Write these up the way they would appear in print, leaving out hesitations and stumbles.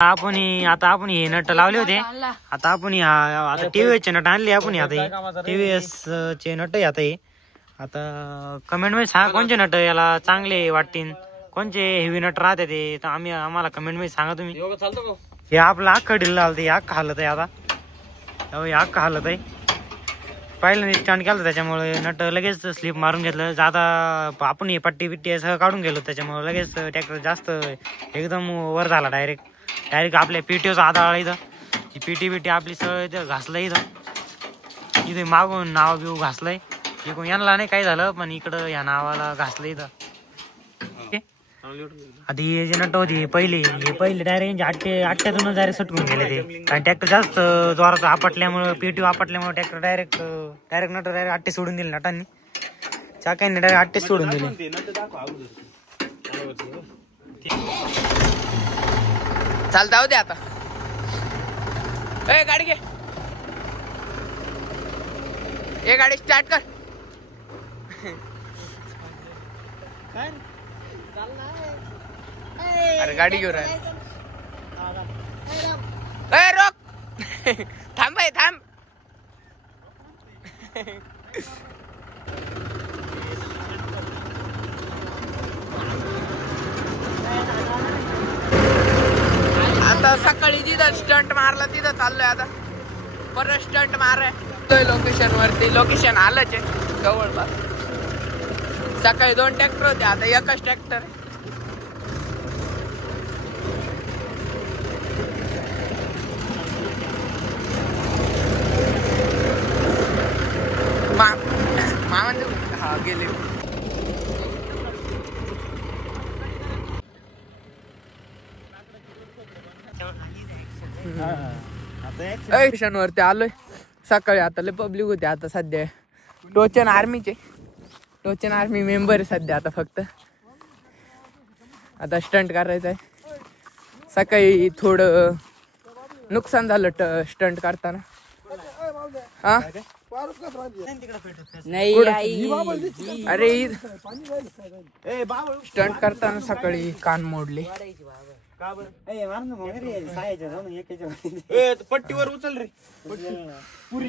आता आपण हे नट लावले होते. आता आपण आता टीव्हीएस चे नट आणले आपण. आता टीव्हीएस चे नट आता हे आता कमेंट मध्ये सांगा कोणते नट याला चांगले वाटतील, कोणते हेवी नट राहते ते. तर आम्हाला कमेंट मध्ये सांगा तुम्ही. हे आपलं अख्खं ढिल्लं आलं, हे अख्खं हालत आहे. आता हे अख्खं हालत आहे. पहिल्यांदा स्टँड केलं त्याच्यामुळे नट लगेच स्लिप मारून घेतलं. जाता आपण हे पट्टी बिट्टी सगळं काढून गेलो त्याच्यामुळे लगेच ट्रॅक्टर जास्त एकदम वर झाला. डायरेक्ट आपल्या पीटीओचा आधार इथं. ही पीटी बिटी आपली सगळं इथं घासलं. इथं मागून नाव बिव घासलंय. इकडून यांना नाही काही झालं, पण इकडं या नावाला घासलं इथं. आधी हे जे नट होती पहिले डायरेक्ट आठ्यातूनच डायरेक्ट सटकून गेले ते. आणि ट्रॅक्टर जास्त जोरात आपटल्यामुळे पीटीओ आपटल्यामुळे ट्रॅक्टर डायरेक्ट नट डायरेक्ट आट्टे सोडून दिले नटांनी. चाकांनी डायरेक्ट आट्टे सोडून दिले. चालता होते आता. ए गाडी घे, ए गाडी स्टार्ट कर. अरे गाडी घेऊन राह. ए रोक, थांब भाई थांब. आता सकाळी जिथं स्टंट मारला तिथं चाललोय. आता परत स्टंट माराय लोकेशन वरती. लोकेशन आलंच आहे जवळपास. सकाळी 2 ट्रॅक्टर होते, आता एकच ट्रॅक्टर आहे. हा गेले. वरती आलोय सकाळी. आता लय पब्लिक होते. आता सध्या टोचन आर्मी मेंबर आहे सध्या. आता फक्त आता स्टंट करायचं आहे. सकाळी थोडं नुकसान झालं स्टंट करताना. हा नाही अरे स्टंट करताना सकाळी कान मोडले. पट्टीवर उचल रे. पुरी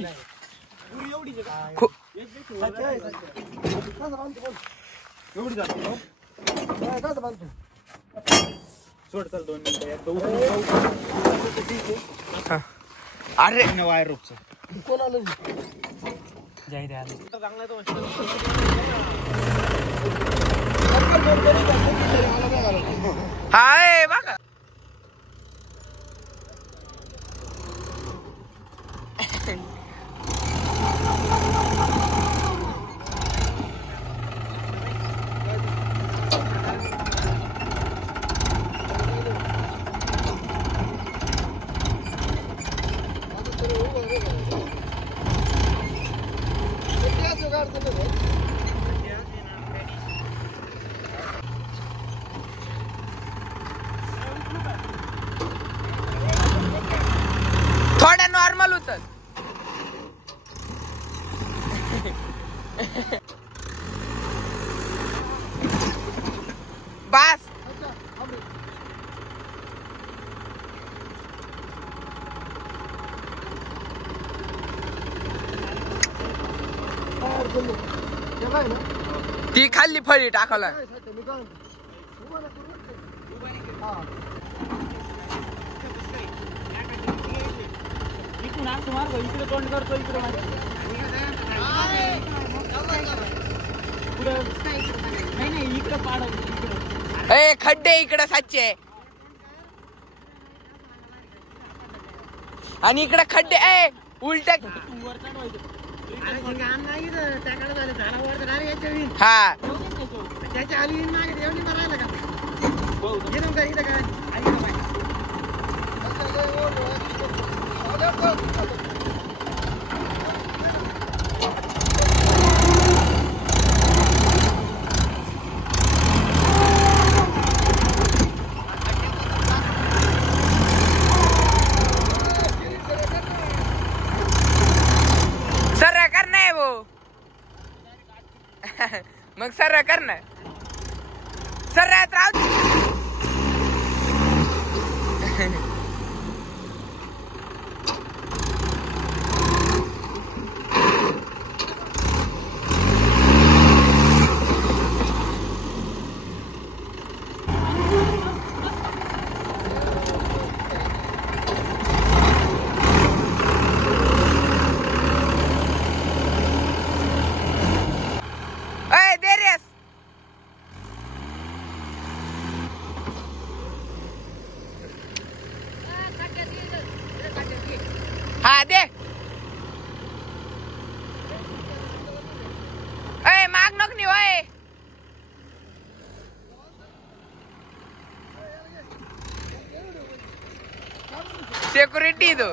एवढी सोड. चल 2 मिनिटं. अरे वायर रोपच कोण आलं जाई द्या चांगला तो. हाय बघा. थोडा नॉर्मल उचल. बस ती खाल्ली फळी टाकायला. इकडे तोंड करतो. इकडे नाही इकडे पाड. ए खड्डे इकडे साचे आणि इकडे खड्डे. ए उलट हा त्याच्या आली एवढी मारायला का सर करना है वो. मग सर करना सर हा दे. ए माग नको नि होय. सिक्युरिटी तो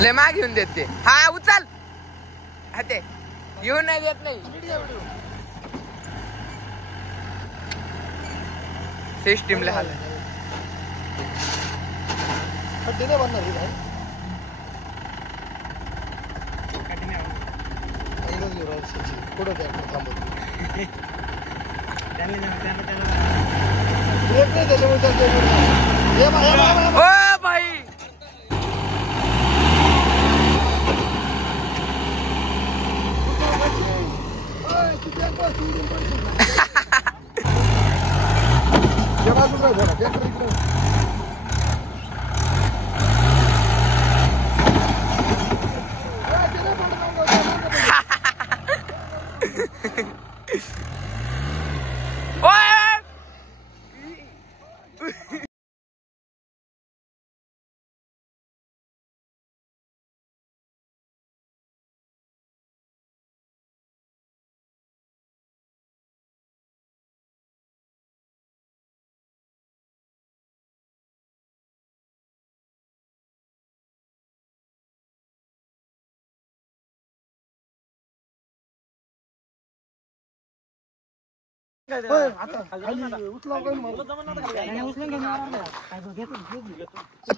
ले माग घेऊन देते. हा उचल. हा ते घेऊन नाही देत नाही. सिस्टीमला हाल ओ भाई.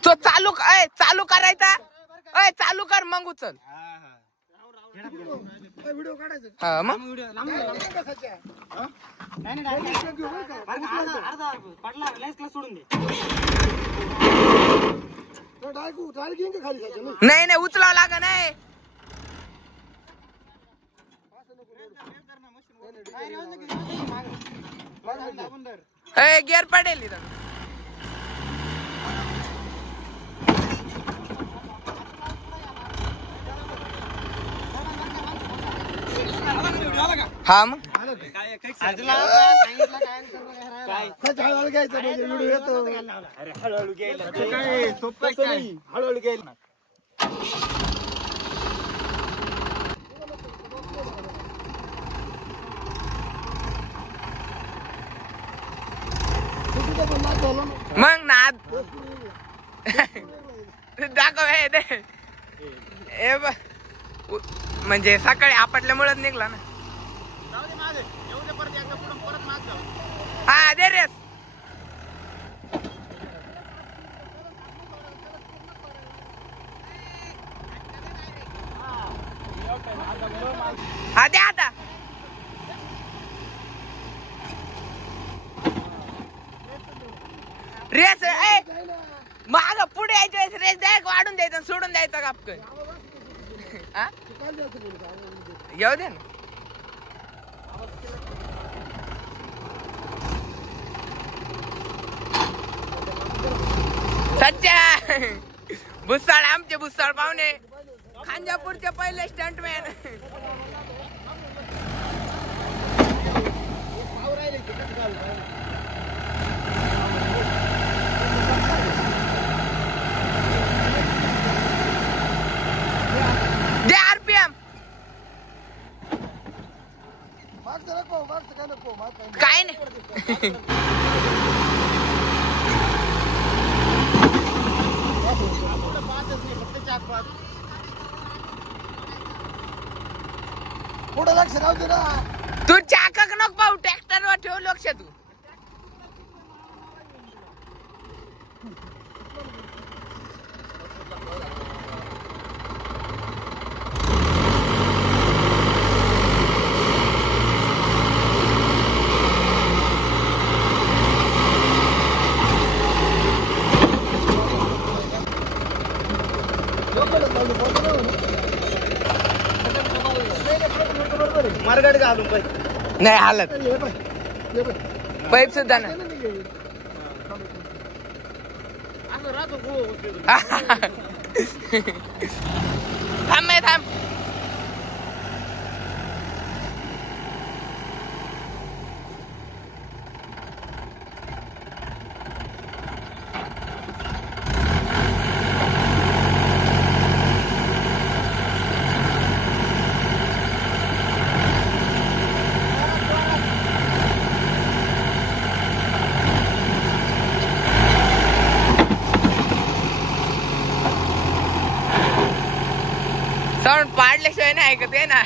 तो चालू करायचा. चालू कर मग उचल. व्हिडिओ काढायचं. हा मग नाही नाही उचलावं लागा नाही. गिअर पडेल इथं. हा मग हळूहळू घ्यायला मग नाद दाखव हे दे. म्हणजे सकाळी आपटल्यामुळेच निघला ना. हा दे रेस. हा दे आता. रेस माग पुढे यायचं. रेस द्यायचं वाढून द्यायचं सोडून द्यायचं कापकन. येऊ दे ना. सच्चा भुसाळ आमचे भुसाळ पाहुणे खांजापूरचे पहिले स्टंटमॅन. दे आरपीएम. काय नाही. पुढे लक्ष राहू दे ना. तू चाकक नको पाहू. ट्रॅक्टरवर ठेव लक्ष तू. मार्गाडी घालून नाही हालत. पाईप सुद्धा ना. थांब थांब. साऊंड पाडल्याशिवाय नाही ऐकत आहे ना.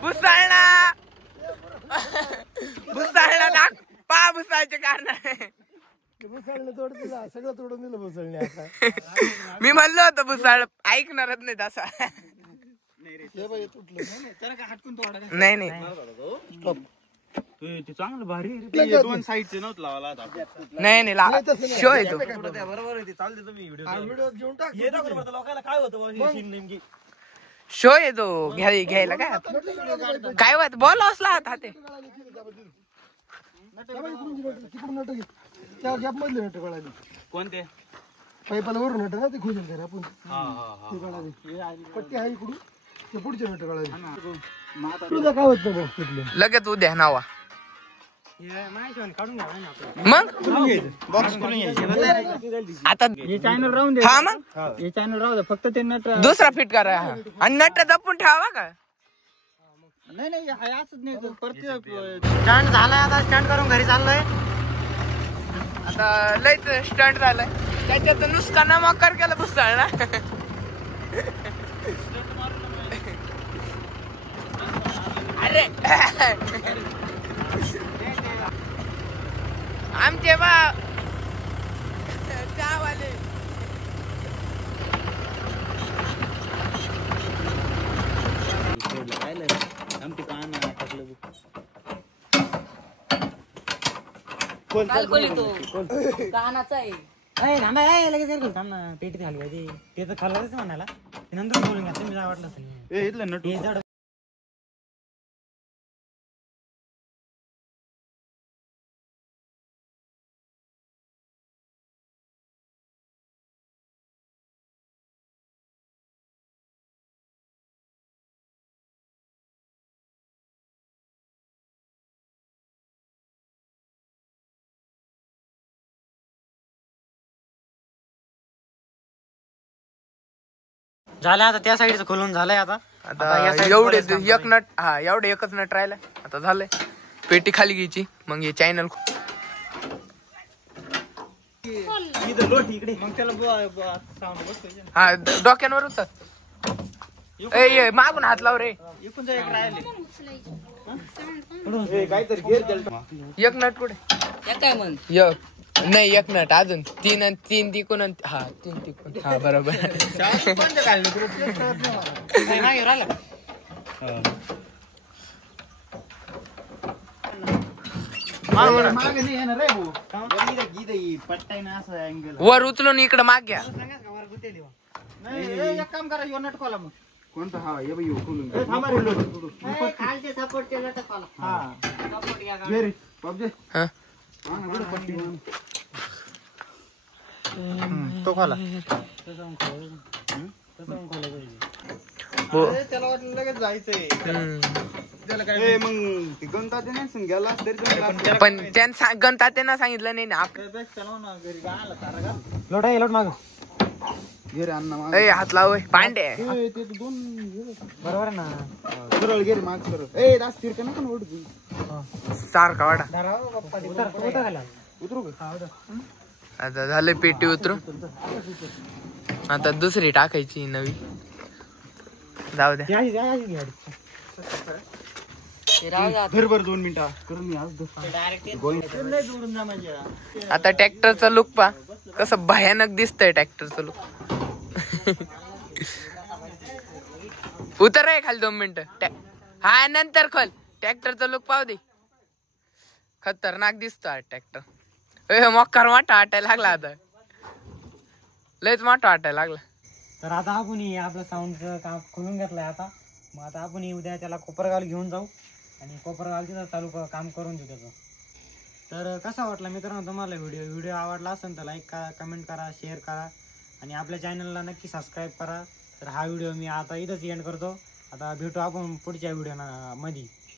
भुसाळला भुसाळला दाख पा भुसाळचे कारण. भुसाळने तोड दिला, सगळं तोडून दिलं भुसाळने आता. मी म्हणलं होतं भुसाळ ऐकणारच नाही तसा. नाही नाही ते चांगलं भारी दोन साईडचे नव्हतं लावायला आता. नाही नाही लावा शो येतो. बरोबर आहे, ते चालते तुम्ही व्हिडिओ घेऊन टाक. लोकांना काय होतं नेमकी शो येतो घ्यायला काय काय होत बॉल असला आता ते. तिकडून नट घे, त्या गॅप मधले नट कळाली. कोणते पाईपाला वरून नट ना ते खोजून घ्या आपण. ते कळाली पट्टी आहे इकडून, ते पुढचे नट कळाली. तुझं काय होत नाही तिथलं. लगेच उद्या नावा काढून घ्या ना मग बॉक्स आता चॅनल राहून दे. हा मग हे चॅनल राहू दे, फक्त ते नट दुसरा फिट करा आणि नट जपून ठेवा का. नाही नाही असंच नाही स्टंट झालाय. आता स्टंट करून घरी चाललोय. आता लयच स्टंट झालाय त्याच्यात नुसकान मकर केलं भुसाळ ना. अरे आमचे बा चहावाले कानाचा आहे. पेटीत हलवायचे ते तर खाल्लाच म्हणाला. नंतर बोलून घ्या तुम्ही, वाटलं असेल. झालं आता त्या साईडचं खोलून झालंय. आता आता एवढे एक नट हा एवढे एकच नट राहिला. आता झालंय पेटी खाली घ्यायची. मग हे चॅनल हा डोक्यांवर होत. मागून हात लाव रे. एक नट कुठे काय म्हण नाही एक नट अजून तीन तिकून हा तीन तिकून हा बरोबर. वर उचलून इकडं माग घ्या. काम करा यो नटकवाला मग कोणता हा ये बाई खोलून खालचे सपोर्टचे नटकवाला. हा तो खाला त्याला वाटलं लगेच जायचंय. मग गणता ते नाही गेला तरी पण त्यांना गणता त्यांना सांगितलं नाही ना. लोट आहे लोट माग गेरे अण्णा हात लाव पांडे. ते दोन बरोबर आहे ना. सरळ गेरे माग सरळ. ए दास तिरका नका ना ओढू. सारखा वाडा. उतरू का. आता झालं पेटी उतरू. आता दुसरी टाकायची नवी. जाऊ द्या. भरभर 2 मिनिटं करून मी आज आता ट्रॅक्टरचा लुक पा कसं भयानक दिसतंय ट्रॅक्टरचं लुक. उतर आहे खाली 2 मिनिटं. हा नंतर खोल. ट्रॅक्टरचा लुक पाहू दे. खतरनाक दिसतो हा ट्रॅक्टर. मक्कर मोठा वाटायला लागला. आता लयच मोठा वाटायला लागला. तर आता आपण आपलं साऊंडचं काम खोलून घेतलंय. आता मग आता आपण उद्या त्याला कोपरगावला घेऊन जाऊ आणि कोपरगाव तिथं चालू काम करून देऊ त्याचं. तर कसा वाटला मित्रांनो तुम्हाला व्हिडिओ आवडला असेल तर लाईक करा, कमेंट करा, शेअर करा आणि आपल्या चॅनलला नक्की सबस्क्राईब करा. तर हा व्हिडिओ मी आता इथंच एंड करतो. आता भेटू आपण पुढच्या व्हिडिओ मध्ये.